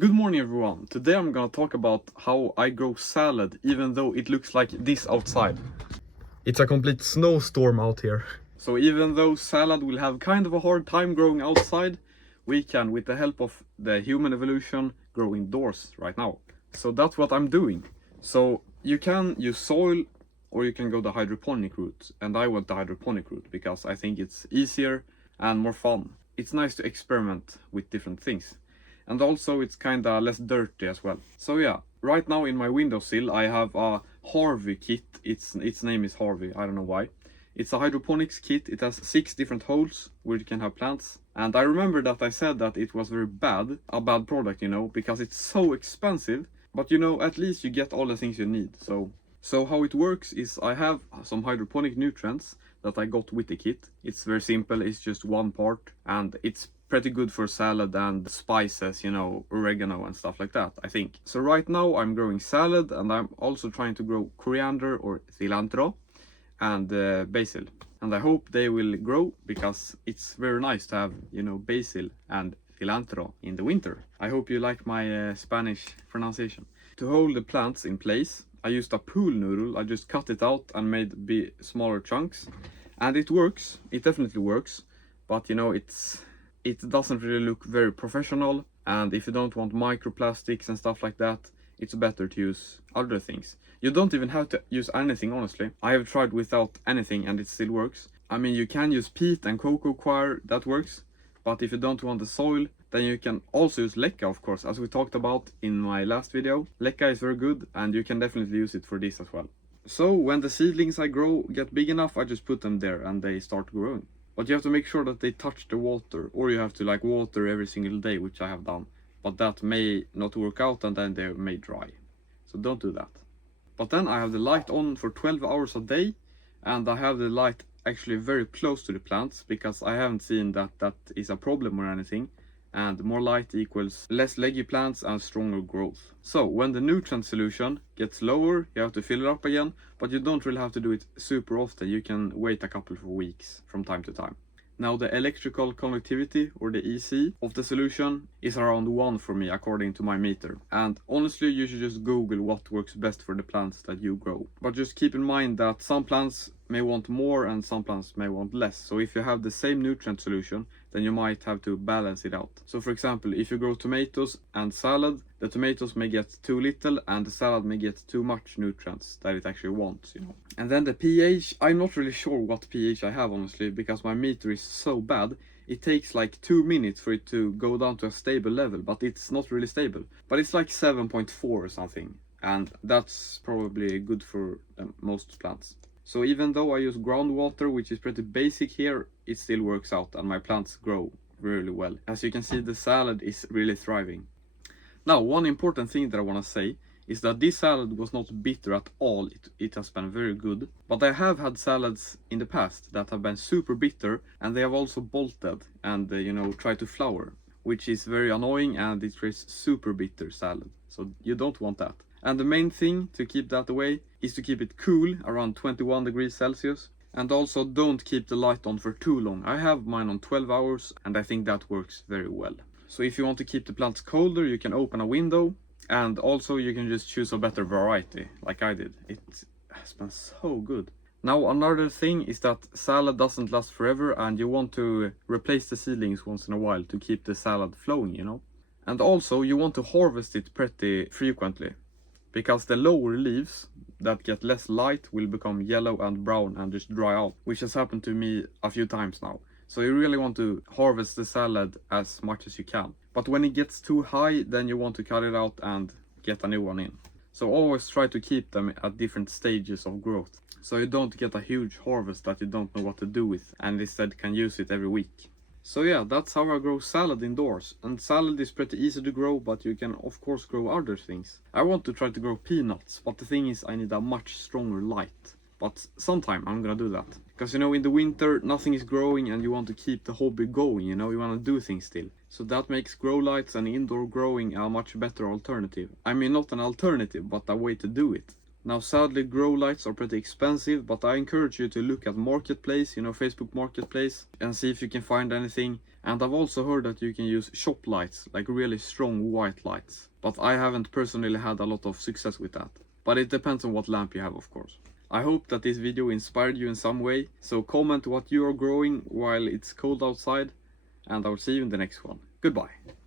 Good morning everyone. Today I'm gonna talk about how I grow salad even though it looks like this outside. It's a complete snowstorm out here. So even though salad will have kind of a hard time growing outside, we can, with the help of the human evolution, grow indoors right now. So that's what I'm doing. So you can use soil or you can go the hydroponic route. And I went the hydroponic route because I think it's easier and more fun. It's nice to experiment with different things. And also it's kinda less dirty as well. So yeah, right now in my windowsill I have a Harvey kit. Its name is Harvey, I don't know why. It's a hydroponics kit. It has 6 different holes where you can have plants. And I remember that I said that it was very bad, a bad product, because it's so expensive. But at least you get all the things you need. So how it works is I have some hydroponic nutrients that I got with the kit. It's very simple, it's just one part, and it's pretty good for salad and spices, oregano and stuff like that, I think. So right now I'm growing salad, and I'm also trying to grow coriander or cilantro and basil. And I hope they will grow because it's very nice to have, basil and cilantro in the winter. I hope you like my Spanish pronunciation. To hold the plants in place, I used a pool noodle. I just cut it out and made smaller chunks. And it works, it definitely works. But it doesn't really look very professional, and if you don't want microplastics and stuff like that, it's better to use other things. You don't even have to use anything, honestly. I have tried without anything and it still works. I mean, you can use peat and cocoa coir, that works, but if you don't want the soil, then you can also use leca, of course, as we talked about in my last video. Leca is very good, and you can definitely use it for this as well. So when the seedlings I grow get big enough, I just put them there and they start growing. But you have to make sure that they touch the water, or you have to water every single day, which I have done. But that may not work out, and then they may dry. So don't do that. But then I have the light on for 12 hours a day, and I have the light actually very close to the plants, because I haven't seen that is a problem or anything. And more light equals less leggy plants and stronger growth. So when the nutrient solution gets lower, you have to fill it up again, but you don't really have to do it super often. You can wait a couple of weeks from time to time. Now the electrical conductivity, or the EC, of the solution is around 1 for me according to my meter. And honestly, you should just Google what works best for the plants that you grow. But just keep in mind that some plants may want more and some plants may want less. So if you have the same nutrient solution, then you might have to balance it out. So for example, if you grow tomatoes and salad, the tomatoes may get too little and the salad may get too much nutrients that it actually wants, And then the pH, I'm not really sure what pH I have, honestly, because my meter is so bad. It takes 2 minutes for it to go down to a stable level, but it's not really stable. But it's 7.4 or something, and that's probably good for most plants. So even though I use groundwater, which is pretty basic here, it still works out and my plants grow really well. As you can see, the salad is really thriving. Now, one important thing that I want to say is that this salad was not bitter at all. It has been very good. But I have had salads in the past that have been super bitter, and they have also bolted and tried to flower, which is very annoying, and it creates super bitter salad. So you don't want that. And the main thing to keep that away is to keep it cool, around 21 degrees Celsius. And also don't keep the light on for too long. I have mine on 12 hours and I think that works very well. So if you want to keep the plants colder, you can open a window. And also you can just choose a better variety, like I did. It has been so good. Now another thing is that salad doesn't last forever, and you want to replace the seedlings once in a while to keep the salad flowing, And also you want to harvest it pretty frequently, because the lower leaves that get less light will become yellow and brown and just dry out, which has happened to me a few times now. So you really want to harvest the salad as much as you can. But when it gets too high, then you want to cut it out and get a new one in. So always try to keep them at different stages of growth, so you don't get a huge harvest that you don't know what to do with, and instead can use it every week. So yeah, that's how I grow salad indoors. And salad is pretty easy to grow, but you can of course grow other things. I want to try to grow peanuts, but the thing is I need a much stronger light. But sometime I'm gonna do that. Because in the winter nothing is growing and you want to keep the hobby going, you want to do things still. So that makes grow lights and indoor growing a much better alternative. I mean, not an alternative, but a way to do it. Now sadly grow lights are pretty expensive, but I encourage you to look at Marketplace, you know, Facebook Marketplace, and see if you can find anything. And I've also heard that you can use shop lights, like really strong white lights. But I haven't personally had a lot of success with that. But it depends on what lamp you have, of course. I hope that this video inspired you in some way, so comment what you are growing while it's cold outside, and I'll see you in the next one. Goodbye.